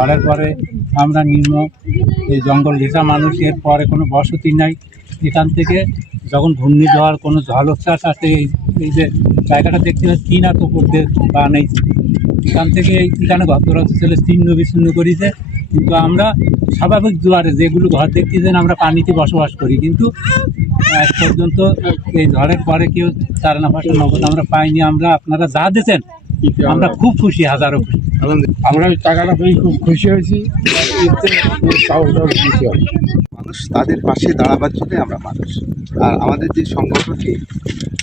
ঝড়ের পরে আমরা নিম্ন এই জঙ্গল ঘেঁষা মানুষ এর পরে কোনো বসতি নাই। এখান থেকে যখন ঘূর্ণিঝড়, কোনো ঝড়োচ্ছ্বাস আসে, এই যে জায়গাটা দেখতে তিন হাত উপর দিয়ে বানাইছে এখান থেকে এখানে ঘরদোর ছেলে ছিন্ন বিচ্ছিন্ন করেছে। কিন্তু আমরা স্বাভাবিক জোয়ারে যেগুলো ঘর দেখতেছেন, আমরা পানিতে বসবাস করি। কিন্তু আজ পর্যন্ত এই ঝড়ের পরে কেউ চার না নগদ আমরা পাইনি। আমরা আপনারা যা দিয়েছেন আমরা খুব খুশি হাজারো খুশি। আমরা ওই টাকাটা পেয়ে খুব খুশি হয়েছি। মানুষ তাদের পাশে দাঁড়াবার জন্য আমরা মানুষ। আর আমাদের যে সংগঠনটি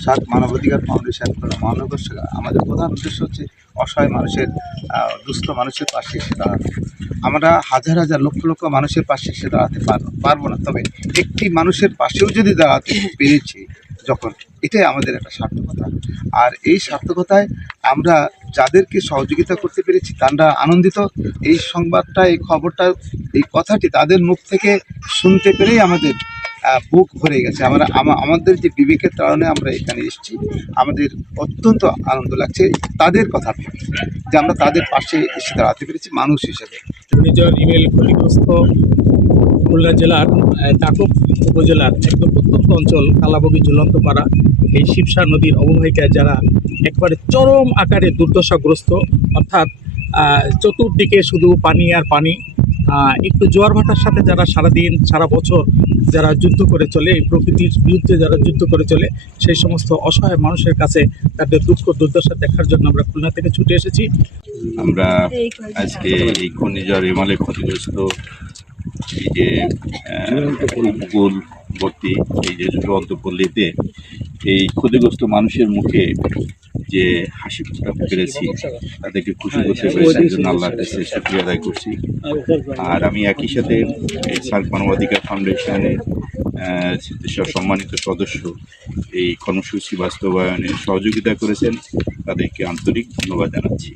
সাত মানবাধিকার ফাউন্ডেশন মহানগর আমাদের প্রধান উদ্দেশ্য হচ্ছে অসহায় মানুষের দুস্থ মানুষের পাশে এসে দাঁড়ানো। আমরা হাজার হাজার লক্ষ লক্ষ মানুষের পাশে এসে দাঁড়াতে পারব পারব না। তবে একটি মানুষের পাশেও যদি দাঁড়াতে পেরেছি যখন এটাই আমাদের একটা সার্থকতা। আর এই সার্থকতায় আমরা যাদেরকে সহযোগিতা করতে পেরেছি, তারা আনন্দিত। এই সংবাদটা, এই খবরটা, এই কথাটি তাদের মুখ থেকে শুনতে পেরেই আমাদের বুক ভরে গেছে। আমরা আমাদের যে বিবেকের কারণে আমরা এখানে এসেছি, আমাদের অত্যন্ত আনন্দ লাগছে তাদের কথা যে আমরা তাদের পাশে এসে দাঁড়াতে পেরেছি, মানুষ হিসেবে। ঘূর্ণিঝড় ইমেল ক্ষতিগ্রস্ত খুলনা জেলার টাকুক উপজেলার একদম প্রত্যন্ত অঞ্চল, কালাবগি ঝুলন্তপাড়া এই শিবসা নদীর অববাহিকায় যারা একবারে চরম আকারে দুর্দশাগ্রস্ত, অর্থাৎ চতুর্দিকে শুধু পানি আর পানি একটু জোয়ার ভাটার সাথে যারা সারাদিন, সারা বছর যারা যুদ্ধ করে চলে, এই প্রকৃতির বিরুদ্ধে যারা যুদ্ধ করে চলে, সেই সমস্ত অসহায় মানুষের কাছে তাদের দুঃখ দুর্দশা দেখার জন্য আমরা খুলনা থেকে ছুটে এসেছি। আমরা আজকে এই ঘূর্ণিঝড় হিমালয় ক্ষতিগ্রস্ত, এই যে উপকূলবর্তী, এই যে ঝুলন্ত এই ক্ষতিগ্রস্ত মানুষের মুখে যে হাসি ফোটাতে পেরেছি তাদেরকে খুশি করতে পেরেছি সেই জন্য আল্লাহর কাছে শুক্রিয়া আদায় করছি। আর আমি একই সাথে এই সার্ক মানবাধিকার ফাউন্ডেশনের সব সম্মানিত সদস্য এই কর্মসূচি বাস্তবায়নে সহযোগিতা করেছেন তাদেরকে আন্তরিক ধন্যবাদ জানাচ্ছি।